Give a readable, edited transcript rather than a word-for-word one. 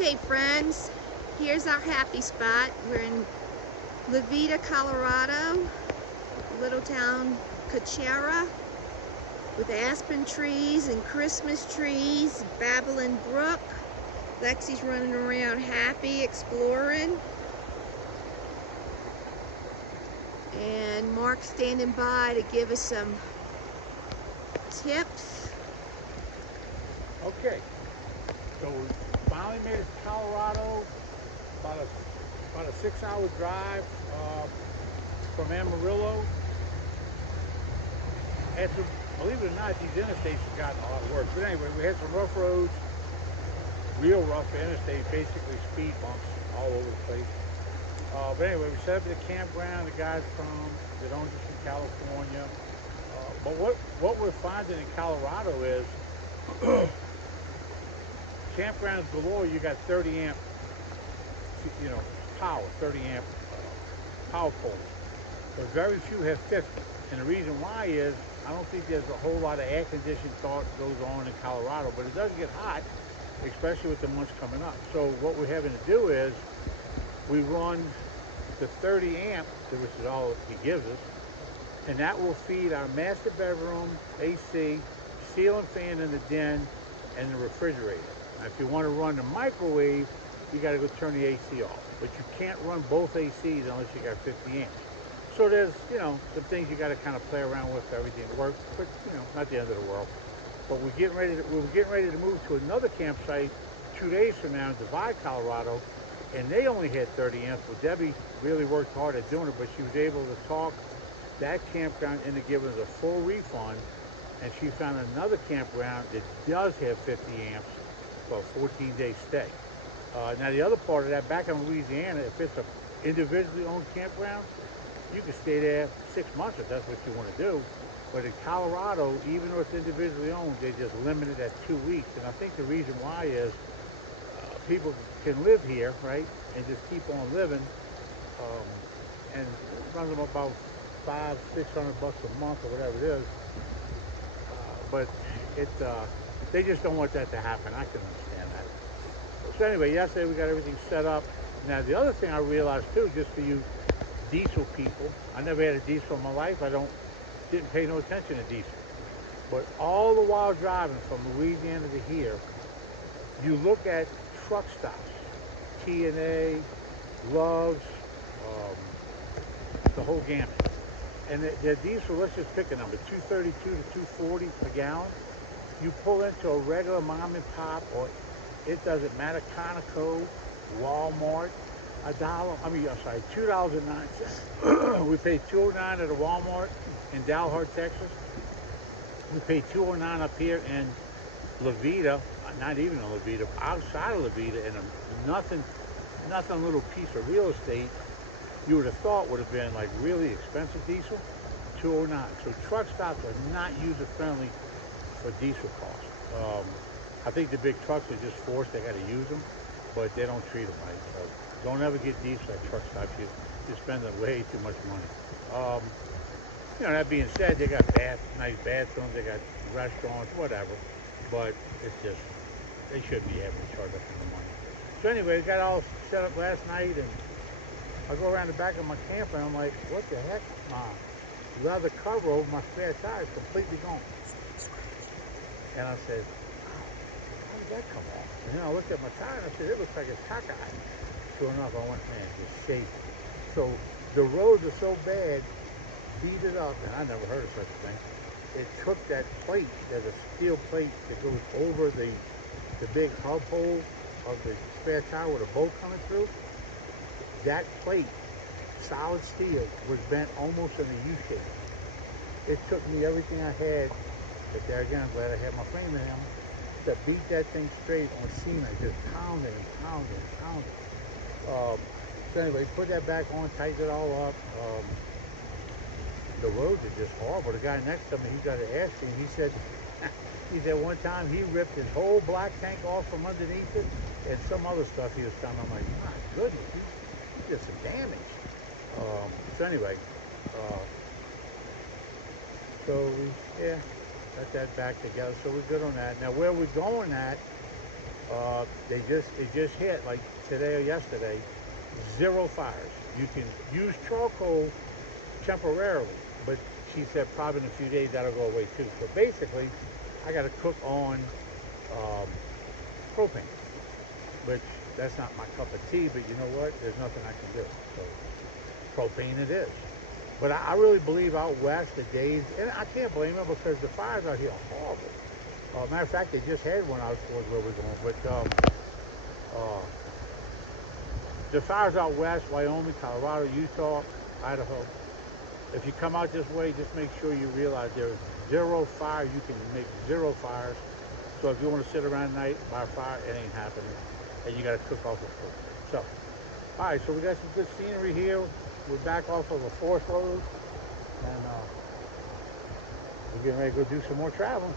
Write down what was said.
Okay, friends, here's our happy spot. We're in Veta Colorado, little town Coachella, with aspen trees and Christmas trees, babbling brook. Lexi's running around happy, exploring. And Mark's standing by to give us some tips. Okay, so we finally made it to Colorado, about a 6-hour drive from Amarillo. Had some, believe it or not, these interstates have gotten a lot worse. But anyway, we had some rough roads, real rough interstate, basically speed bumps all over the place. But anyway, we set up at the campground. The guys that owned us from California. But what we're finding in Colorado is campgrounds galore. You got 30 amp, power, 30 amp power poles. But very few have 50. And the reason why is I don't think there's a whole lot of air conditioning thought goes on in Colorado, but it does get hot, especially with the months coming up. So what we're having to do is we run the 30 amp, which is all he gives us, and that will feed our master bedroom, AC, ceiling fan in the den, and the refrigerator. Now, if you want to run the microwave, you got to go turn the AC off. But you can't run both ACs unless you got 50 amps. So there's, some things you got to kind of play around with for everything to work. But, not the end of the world. But we're getting ready to move to another campsite 2 days from now in Veta Colorado, and they only had 30 amps. Well, Debbie really worked hard at doing it, but she was able to talk that campground into giving us a full refund, and she found another campground that does have 50 amps for a 14-day stay. Now, the other part of that, back in Louisiana, if it's an individually owned campground, you can stay there 6 months if that's what you want to do. But in Colorado, even though it's individually owned, they just limit it at 2 weeks. And I think the reason why is people can live here, right, and just keep on living, and it runs them about $500-600 a month or whatever it is. But they just don't want that to happen. I can understand that. So anyway, yesterday we got everything set up. Now the other thing I realized too, just for you diesel people, I never had a diesel in my life. Didn't pay no attention to diesel. But all the while driving from Louisiana to here, you look at truck stops, T&A, Love's, the whole gamut. And their diesel, let's just pick a number, 232 to 240 per gallon. You pull into a regular mom and pop, or it doesn't matter, Conoco, Walmart, $2.09. We paid $2.09 at a Walmart in Dalhart, Texas. We paid $2.09 up here in Veta, not even in Veta, outside of Veta, in a nothing little piece of real estate. You would have thought would have been like really expensive diesel, $2.09. So truck stops are not user friendly for diesel costs. I think the big trucks are just forced; they got to use them, but they don't treat them right. So don't ever get diesel at truck stops. You're spending way too much money. That being said, they got nice bathrooms, they got restaurants, whatever. But it's just, they shouldn't be able to charge us the money. So anyway, got all set up last night, and I go around the back of my camper, and I'm like, what the heck? My leather cover over my spare tire is completely gone. And I said, wow, how did that come off? And then I looked at my tire, and I said, it looks like it's cockeyed. Sure enough, I went, man, it's shaky. So the roads are so bad, beat it up, and I never heard of such a thing. It took that plate, there's a steel plate that goes over the big hub hole of the spare tire with a bolt coming through. That plate, solid steel, was bent almost in a U shape. It took me everything I had, but there again, I'm glad I had my framing hammer, to beat that thing straight on cement, just pounding and pounding and pounding. So anyway, put that back on, tighten it all up. The roads are just horrible. The guy next to me, he got an ash cream. He said one time he ripped his whole black tank off from underneath it, and some other stuff he was telling me. I'm like, my goodness, he did some damage. So anyway, so we got that back together. So we're good on that. Now where we're going at It just hit like today or yesterday, 0 fires. You can use charcoal temporarily, but she said probably in a few days that'll go away too. So basically, I got to cook on um, propane, which that's not my cup of tea. But you know what? There's nothing I can do. So propane it is. But I really believe out west the days, and I can't blame them because the fires out here are horrible. Matter of fact, they just had one out towards where we're going. But uh, the fires out west, Wyoming, Colorado, Utah, Idaho. If you come out this way, just make sure you realize there's 0 fire. You can make 0 fires. So if you want to sit around at night by a fire, it ain't happening. And you got to cook off the food. So, all right, so we got some good scenery here. We're back off of a forest road. And we're getting ready to go do some more traveling.